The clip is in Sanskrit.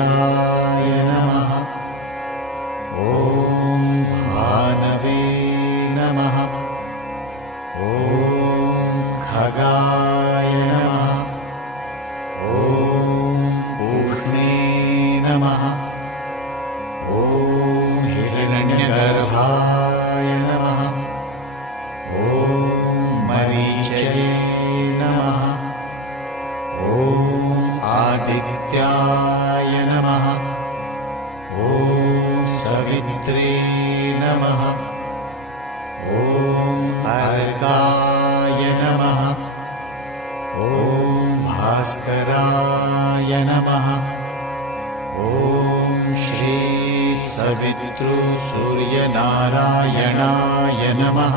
सूर्याय नमः। ॐ भानवे नमः। ॐ खगाय नमः। ॐ पूष्णे नमः। ॐ हिरण्यगर्भाय नमः। ॐ मरीचये नमः। ॐ आदित्याय नमः। ॐ सवित्रे नमः। ॐ अर्गाय नमः। ॐ भास्कराय नमः। ॐ श्री सवितृ सूर्यनारायणाय नमः।